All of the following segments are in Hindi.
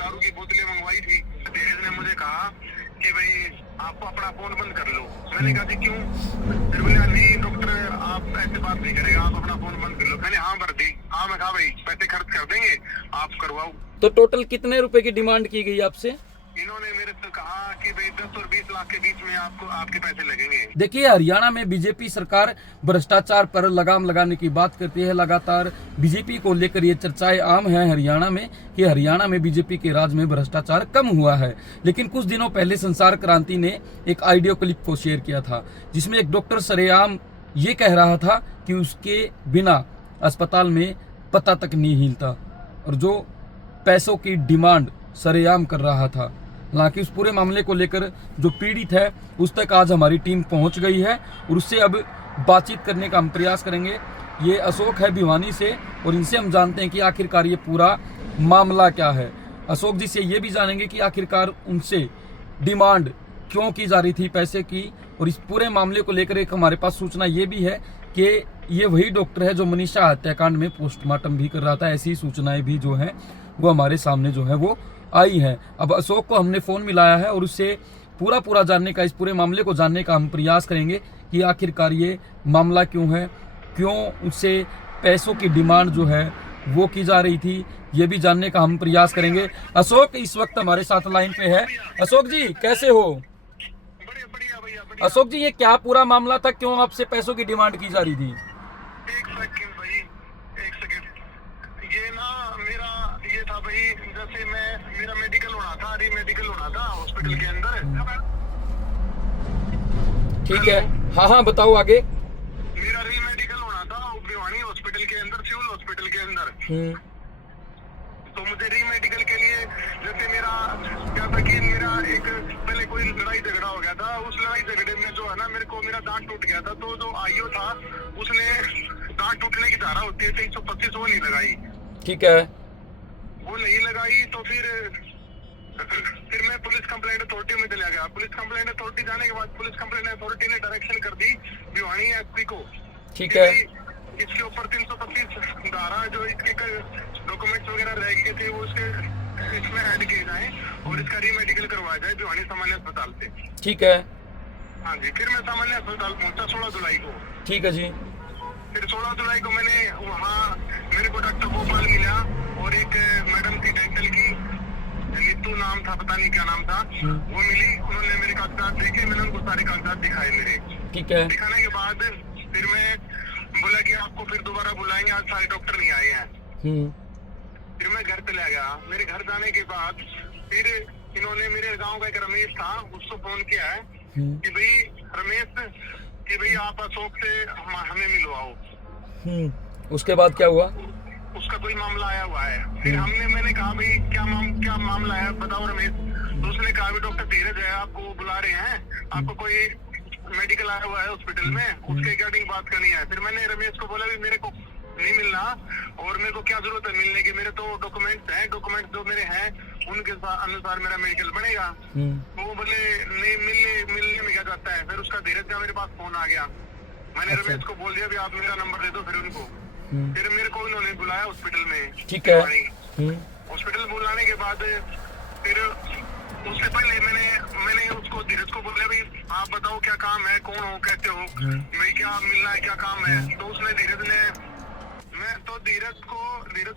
दारू की बोतलें मंगवाई थी। धीरज ने मुझे कहा कि भाई आपको अपना फोन बंद कर लो। मैंने कहा क्यों? फिर बोला नहीं डॉक्टर आप ऐसे बात नहीं करेगा, आप अपना फोन बंद कर लो। मैंने हाँ भर दी। हाँ मैं कहा भाई पैसे खर्च कर देंगे, आप करवाओ। तो टोटल कितने रुपए की डिमांड की गई आपसे? इन्होंने मेरे से कहा कि भाई 10 और 20 लाख के बीच में आपको आपके पैसे लगेंगे। देखिए, हरियाणा में बीजेपी सरकार भ्रष्टाचार पर लगाम लगाने की बात करती है। लगातार बीजेपी को लेकर ये चर्चाएं आम है हरियाणा में कि हरियाणा में बीजेपी के राज में भ्रष्टाचार कम हुआ है। लेकिन कुछ दिनों पहले संसार क्रांति ने एक ऑडियो क्लिप को शेयर किया था, जिसमें एक डॉक्टर सरेआम ये कह रहा था कि उसके बिना अस्पताल में पता तक नहीं हिलता, और जो पैसों की डिमांड सरेआम कर रहा था। हालांकि उस पूरे मामले को लेकर जो पीड़ित है उस तक आज हमारी टीम पहुंच गई है और उससे अब बातचीत करने का हम प्रयास करेंगे। ये अशोक है भिवानी से, और इनसे हम जानते हैं कि आखिरकार ये पूरा मामला क्या है। अशोक जी से ये भी जानेंगे कि आखिरकार उनसे डिमांड क्यों की जा रही थी पैसे की, और इस पूरे मामले को लेकर एक हमारे पास सूचना ये भी है कि ये वही डॉक्टर है जो मनीषा हत्याकांड में पोस्टमार्टम भी कर रहा था। ऐसी सूचनाएं भी जो है वो हमारे सामने जो है वो आई है। अब अशोक को हमने फोन मिलाया है और उससे पूरा जानने का, इस पूरे मामले को जानने का हम प्रयास करेंगे कि आखिरकार ये मामला क्यों है, क्यों उससे पैसों की डिमांड जो है वो की जा रही थी, ये भी जानने का हम प्रयास करेंगे। अशोक इस वक्त हमारे साथ लाइन पे है। अशोक जी कैसे हो? बढ़िया भैया। अशोक जी, ये क्या पूरा मामला था, क्यों आपसे पैसों की डिमांड की जा रही थी? एक सेकंड भाई, एक सेकंड। ये ना मेरा ये था भाई, जैसे मेरा मेडिकल होना था, रीमेडिकल होना था हॉस्पिटल के अंदर। ठीक है, हाँ बताओ आगे। मेरा रीमेडिकल होना था भिवानी हॉस्पिटल के अंदर, सिविल हॉस्पिटल के अंदर। तो मुझे रीमेडिकल के लिए जैसे मेरा क्या था कि मेरा एक पहले कोई लड़ाई झगड़ा हो गया था। उस लड़ाई झगड़े में जो है ना मेरा दांत टूट गया था। तो जो आईओ था उसने दांत टूटने की धारा होती है 325 वो नहीं लगाई। ठीक है, वो नहीं लगाई तो फिर मैं पुलिस कंप्लेंट अथॉरिटी में चला गया। पुलिस कंप्लेंट अथॉरिटी जाने के बाद पुलिस कंप्लेंट अथॉरिटी ने डायरेक्शन कर दी भिवानी एसपी को। ठीक है, इसके ऊपर 325 धारा जो इसके डॉक्यूमेंट्स वगैरह रह गए थे वो इसमें ऐड किए जाए और इसका रीमेडिकल करवाया जाए भिवानी सामान्य अस्पताल से। ठीक है। हाँ जी, फिर मैं सामान्य अस्पताल पहुंचा 16 जुलाई को। ठीक है जी। फिर 16 जुलाई को मैंने वहाँ मेरे को डॉक्टर गोपाल मिला और एक मैडम थी डेंटल की, नीतू नाम था, पता नहीं क्या नाम था, वो मिली। उन्होंने मेरे कागजात देखे, मैंने उनको सारे कागजात दिखाए मेरे। ठीक है। दिखाने के बाद फिर मैं बोला कि आपको फिर दोबारा बुलाएंगे, आज सारे डॉक्टर नहीं आए हैं। फिर मैं घर पे ले गया। मेरे घर जाने के बाद फिर इन्होंने मेरे गांव का एक रमेश था, उसको फोन किया है कि भाई रमेश, कि भाई आप अशोक से हमें मिलवाओ। उसके बाद क्या हुआ? उसका कोई मामला आया हुआ है। फिर मैंने कहा भाई क्या मामला है बताओ रमेश। तो उसने कहा भी डॉक्टर धीरज है, आपको बुला रहे हैं, आपको कोई मेडिकल आया हुआ है हॉस्पिटल में, उसके रिगार्डिंग बात करनी है। फिर मैंने रमेश को बोला भी मेरे को नहीं मिलना और मेरे को क्या जरूरत है मिलने की, मेरे तो डॉक्यूमेंट्स हैं, डॉक्यूमेंट्स जो मेरे हैं उनके अनुसार मेरा मेडिकल बनेगा। तो वो बोले नहीं, मिलने में क्या जाता है। फिर उसका धीरज का मेरे पास फोन आ गया। मैंने रमेश को बोल दिया भी आप मेरा नंबर दे दो फिर उनको। फिर मेरे को उन्होंने बुलाया हॉस्पिटल में। ठीक है। हॉस्पिटल बुलाने के बाद फिर उससे पहले मैंने उसको धीरज को बोला भाई आप बताओ क्या काम है, कौन हो, कैसे हो, भाई क्या मिलना है, क्या काम है। तो उसने धीरज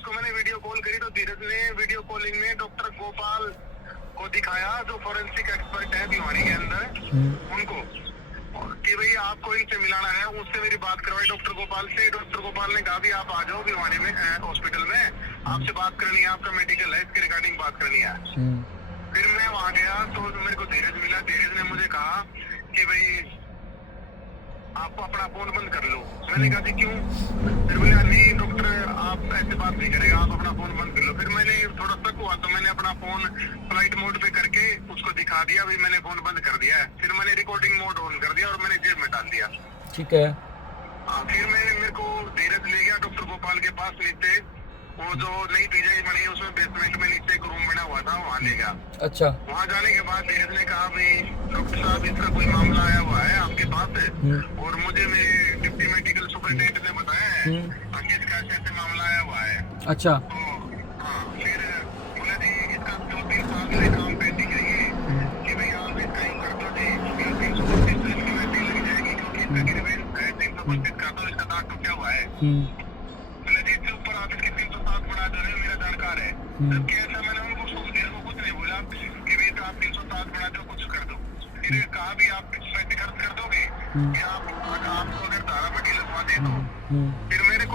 को मैंने वीडियो कॉल करी। तो धीरज ने वीडियो कॉलिंग में डॉक्टर गोपाल को दिखाया जो फॉरेंसिक एक्सपर्ट है भिवानी के अंदर, उनको, कि भाई आपको इनसे मिलाना है। उससे मेरी बात करवाई डॉक्टर गोपाल से। डॉक्टर गोपाल ने कहा भी आप आ जाओ भिवानी में हॉस्पिटल में, आपसे बात करनी है, आपका मेडिकल है, इसके रिगार्डिंग बात करनी है। फिर मैं वहाँ गया तो मेरे को धीरज मिला। धीरज ने मुझे कहा कि भाई आपको अपना फोन बंद कर लो। मैंने कहा क्यों? फिर बोला नहीं डॉक्टर आप ऐसे बात नहीं करेगा, आप अपना फोन बंद कर लो। फिर मैंने थोड़ा शक हुआ तो मैंने अपना फोन फ्लाइट मोड पे करके उसको दिखा दिया भाई मैंने फोन बंद कर दिया है। फिर मैंने रिकॉर्डिंग मोड ऑन कर दिया और मैंने जेब में डाल दिया। ठीक है। फिर मेरे को धीरज ले गया डॉक्टर गोपाल के पास नीचे, वो जो नई पीजीआई बनी है उसमें बेसमेंट में नीचे एक रूम बना हुआ था, वहाँ ले गया। अच्छा। वहाँ जाने के बाद धीरज ने कहा भाई डॉक्टर साहब इसका कोई मामला आया हुआ है आपके पास है और मुझे मेरे डिप्टी मेडिकल सुपरिटेंडेंट ने बताया है कि इसका ऐसे मामला आया हुआ है। अच्छा। तो हाँ, फिर बोला जी इसका जो मैंने जी इससे ऊपर आप इसके 307 बढ़ा दो, मेरा जानकार है। जबकि ऐसा मैंने उनको सोच दिया, वो कुछ नहीं बोला कि भाई तो आप 307 बढ़ा दो, कुछ कर दो। फिर कहा भी आप पैसे खर्च कर दोगे या आपको अगर धारा पट्टी लगवा दे तो। फिर मेरे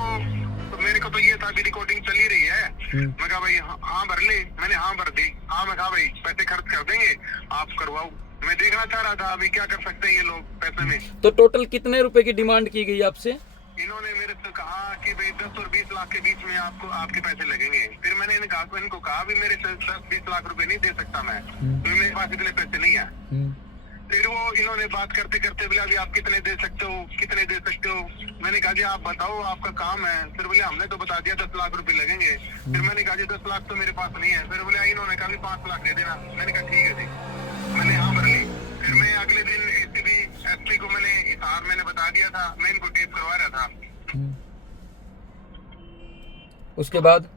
को तो ये था भी रिकॉर्डिंग चल ही रही है। मैं कहा भाई हाँ भर ले, मैंने हाँ भर दी। हाँ मैं कहा भाई पैसे खर्च कर देंगे, आप करवाओ। मैं देखना चाह रहा था अभी क्या कर सकते हैं ये लोग पैसे में। तो टोटल कितने रुपए की डिमांड की गई आपसे? इन्होंने मेरे से कहा कि भाई 10 और 20 लाख के बीच में आपके पैसे लगेंगे। फिर मैंने इनको कहा भी मेरे से 10-20 लाख रुपए नहीं दे सकता मैं, तो मेरे पास इतने पैसे नहीं है। फिर वो इन्होंने बात करते करते बोले अभी आप कितने दे सकते हो। मैंने कहा जी आप बताओ, आपका काम है। फिर बोले हमने तो बता दिया 10 लाख रुपए लगेंगे। फिर मैंने कहा जी 10 लाख तो मेरे पास नहीं है। फिर बोले इन्होंने कहा 5 लाख दे देना। मैंने कहा ठीक है जी, मैंने हाँ भर ली। फिर मैं अगले दिन एसपी को मैंने बता दिया था, मैं इनको टेप करवा रहा था। उसके बाद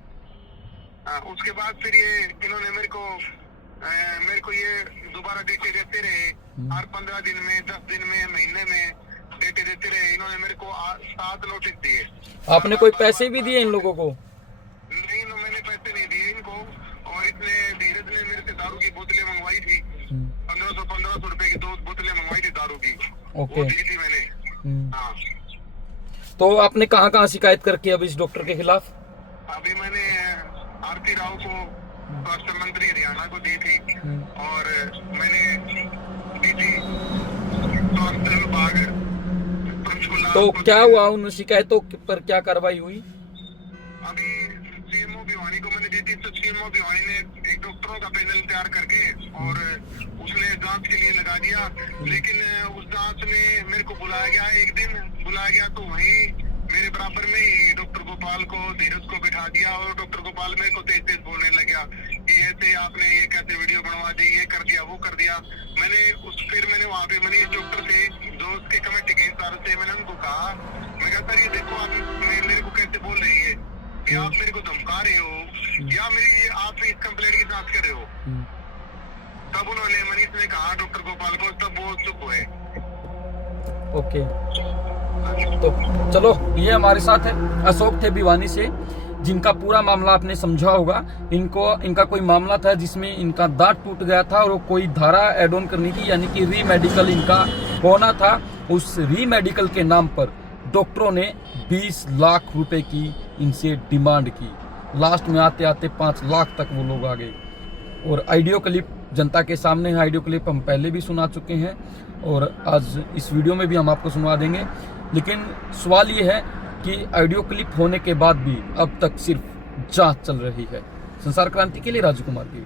फिर ये इन्होंने मेरे को ये दोबारा डेटे देते रहे। हर 15 दिन में, 10 दिन में, महीने में डेटे देते रहे। इन्होंने मेरे को 7 नोटिस दिए। आपने कोई पैसे भी दिए इन लोगों को? नहीं, मैंने पैसे नहीं दिए इनको। और इतने धीरज ने मेरे से दारू की बोतलें मंगवाई थी, 1500 रुपए की 2 बोतलें मंगवाई थी दारू की। वो दी थी मैंने। हाँ। तो आपने कहाँ शिकायत करके अब इस डॉक्टर के खिलाफ? अभी मैंने आरती राव को, स्वास्थ्य मंत्री हरियाणा को दी थी, और मैंने दी थी स्वास्थ्य विभाग पंचकुला। तो क्या हुआ उन शिकायतों पर, क्या कार्रवाई हुई? अभी सीएमओ भिवानी को मैंने दी थी, तो सीएमओ भिवानी ने एक डॉक्टरों का पैनल तैयार करके और उसने जांच के लिए लगा दिया। लेकिन उस जांच में मेरे को बुलाया गया, एक दिन बुलाया गया, तो वहीं मेरे बराबर में ही डॉक्टर गोपाल को, धीरज को बिठा दिया। और डॉक्टर गोपाल मेरे को तेज बोलने लगा कि ऐसे आपने ये कैसे वीडियो बनवा दी, ये कर दिया, वो कर दिया। फिर मैंने वहाँ पे इस डॉक्टर से, जो उसके कमेटी के इंचार्ज से, मैंने उनको कहा, मैं कहा सर ये देखो आप मेरे को कैसे बोल रही है, कि आप मेरे को धमका रहे हो या आप इस कंप्लेंट की जांच कर रहे हो। तब उन्होंने, मनीष ने कहा डॉक्टर गोपाल को, तब वो चुप हुए। ओके, तो चलो, ये हमारे साथ है अशोक थे भिवानी से, जिनका पूरा मामला आपने समझा होगा। इनका कोई मामला था जिसमें इनका दांत टूट गया था और कोई धारा एड ऑन करनी थी, यानी कि री मेडिकल इनका होना था। उस री मेडिकल के नाम पर डॉक्टरों ने 20 लाख रुपए की इनसे डिमांड की। लास्ट में आते आते 5 लाख तक वो लोग आ गए। और ऑडियो क्लिप जनता के सामने है, ऑडियो क्लिप हम पहले भी सुना चुके हैं और आज इस वीडियो में भी हम आपको सुनवा देंगे। लेकिन सवाल ये है कि ऑडियो क्लिप होने के बाद भी अब तक सिर्फ जांच चल रही है। संसार क्रांति के लिए राजू कुमार की